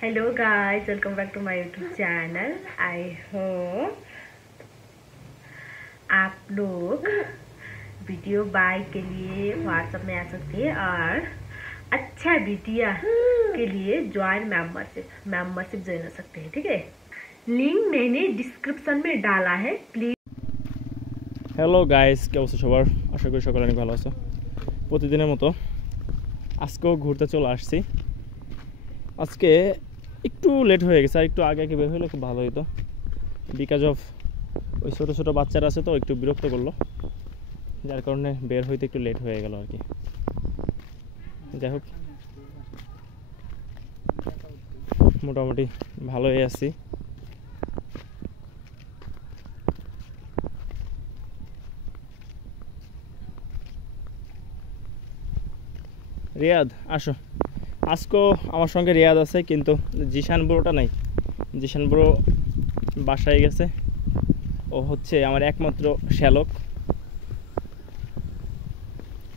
Hello guys, welcome back to my YouTube channel. I hope आप लोग video bye के लिए व्हाट्सएप में आ सकते हैं और अच्छा वीडियो के लिए ज्वाइन मेंबरशिप ज्वाइन हो सकते हैं। ठीक है, लिंक मैंने डिस्क्रिप्शन में डाला है, प्लीज। হ্যালো গাইস, কে অবস্থা সবার? আশা করি সকলে অনেক ভালো আছো। প্রতিদিনের মতো আজকেও ঘুরতে চলে আসছি। আজকে একটু লেট হয়ে গেছে, আর একটু আগে আগে বের হলে খুব ভালো হতো। বিকজ অফ ওই ছোটো ছোটো বাচ্চারা আছে তো একটু বিরক্ত করলো, যার কারণে বের হইতে একটু লেট হয়ে গেল আর কি। যাই হোক, মোটামুটি ভালোই আছি। রিয়াদ আসো, আজকেও আমার সঙ্গে রিয়াদ আছে, কিন্তু জিশান ব্রোটা নাই। জিশান ব্রো বাসায় গেছে। ও হচ্ছে আমার একমাত্র শ্যালক,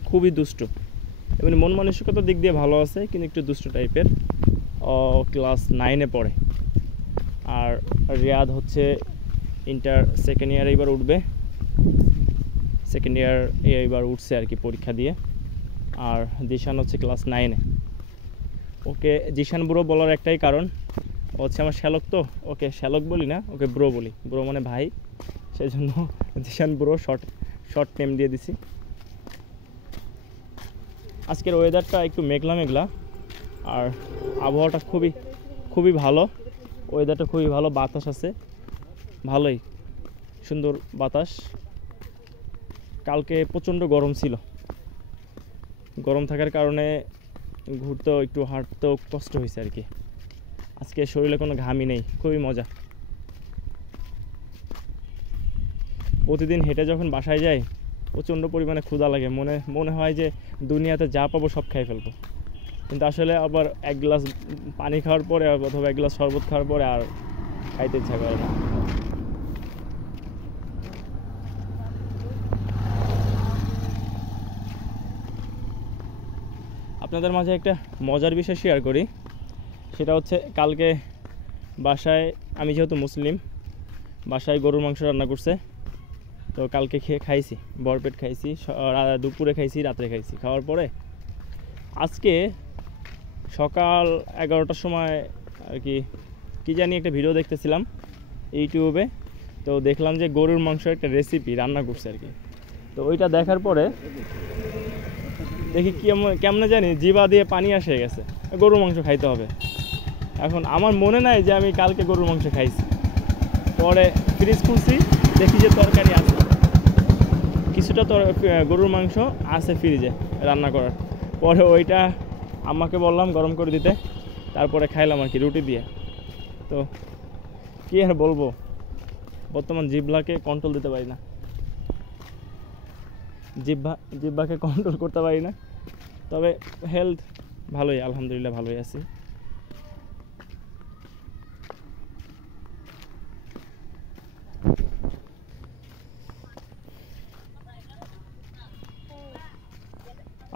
খুবই দুষ্টু। এমনি মন মানসিকতার দিক দিয়ে ভালো আছে, কিন্তু একটু দুষ্টু টাইপের। ও ক্লাস 9-এ পড়ে। আর রিয়াদ হচ্ছে ইন্টার সেকেন্ড ইয়ারে এবার উঠবে। সেকেন্ড ইয়ার এবার উঠছে আর কি পরীক্ষা দিয়ে। আর জিশান হচ্ছে ক্লাস 9-এ। ওকে জিশান ব্রো বলার একটাই কারণ, ও হচ্ছে আমার শ্যালক, তো ওকে শ্যালক বলি না, ওকে ব্রো বলি। ব্রো মানে ভাই, সেই জন্য জিশান ব্রো শর্ট নেম দিয়ে দিছি। আজকের ওয়েদারটা একটু মেঘলা মেঘলা, আর আবহাওয়াটা খুবই ভালো। ওয়েদারটা খুবই ভালো, বাতাস আছে ভালোই, সুন্দর বাতাস। কালকে প্রচণ্ড গরম ছিল, গরম থাকার কারণে ঘুরতেও একটু হাঁটতেও কষ্ট হয়েছে আর কি। আজকে শরীরে কোনো ঘামই নেই, খুবই মজা। প্রতিদিন হেঁটে যখন বাসায় যাই প্রচণ্ড পরিমাণে ক্ষুধা লাগে, মনে হয় যে দুনিয়াতে যা পাবো সব খাই ফেলবো। কিন্তু আসলে আবার এক গ্লাস পানি খাওয়ার পরে অথবা এক গ্লাস শরবত খাওয়ার পরে আর খাইতে ইচ্ছা করে না। আপনাদের মাঝে একটা মজার বিষয় শেয়ার করি। সেটা হচ্ছে কালকে বাসায়, আমি যেহেতু মুসলিম, বাসায় গরুর মাংস রান্না করছে। তো কালকে খাইছি, ভরপেট খাইছি, দুপুরে খাইছি, রাত্রে খাইছি। খাওয়ার পরে আজকে সকাল 11টার সময় আর কি জানি একটা ভিডিও দেখতেছিলাম ইউটিউবে। তো দেখলাম যে গরুর মাংস একটা রেসিপি রান্না করছে আর কি। তো ওইটা দেখার পরে দেখি কেমনে জানি জিভা দিয়ে পানি এসে গেছে, গরুর মাংস খাইতে হবে। এখন আমার মনে নাই যে আমি কালকে গরুর মাংস খাইছি। পরে ফ্রিজ খুলছি, দেখি যে তরকারি আছে, কিছুটা গরুর মাংস আছে ফ্রিজে রান্না করার। পরে ওইটা আম্মাকে বললাম গরম করে দিতে, তারপরে খাইলাম আর কি রুটি দিয়ে। তো কী আর বলবো, বর্তমান জিহ্বাকে কন্ট্রোল দিতে পারি না, জিহ্বাকে কন্ট্রোল করতে পারি না। তবে হেলথ ভালোই, আলহামদুলিল্লাহ ভালোই আছি।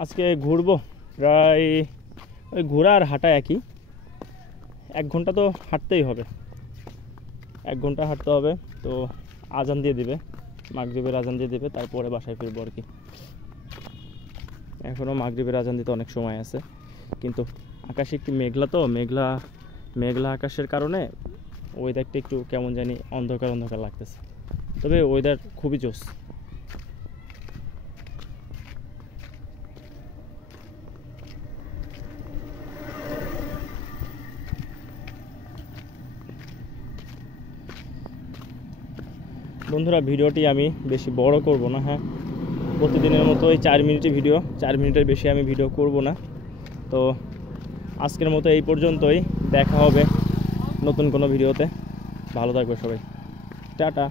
আজকে ঘুরবো প্রায়, ওই ঘোরা আর হাঁটা একই। 1 ঘন্টা তো হাঁটতেই হবে, 1 ঘন্টা হাঁটতে হবে। তো আজান দিয়ে দিবে, মাগরিবের আজান দিয়ে দিবে, তারপরে বাসায় ফিরবো আর কি। এখনও মাগরিবের আজান দিতে অনেক সময় আছে, কিন্তু আকাশে একটু মেঘলা, তো মেঘলা আকাশের কারণে ওয়েদারটা একটু কেমন জানি অন্ধকার অন্ধকার লাগতেছে। তবে ওয়েদার খুবই জোস। বন্ধুরা, ভিডিওটি আমি বেশি বড় করব না। হ্যাঁ, প্রতিদিনের মতো এই 4 মিনিটের ভিডিও, 4 মিনিটের বেশি আমি ভিডিও করব না। তো আজকের মতো এই পর্যন্তই, দেখা হবে নতুন কোনো ভিডিওতে। ভালো থাকবে সবাই, টাটা।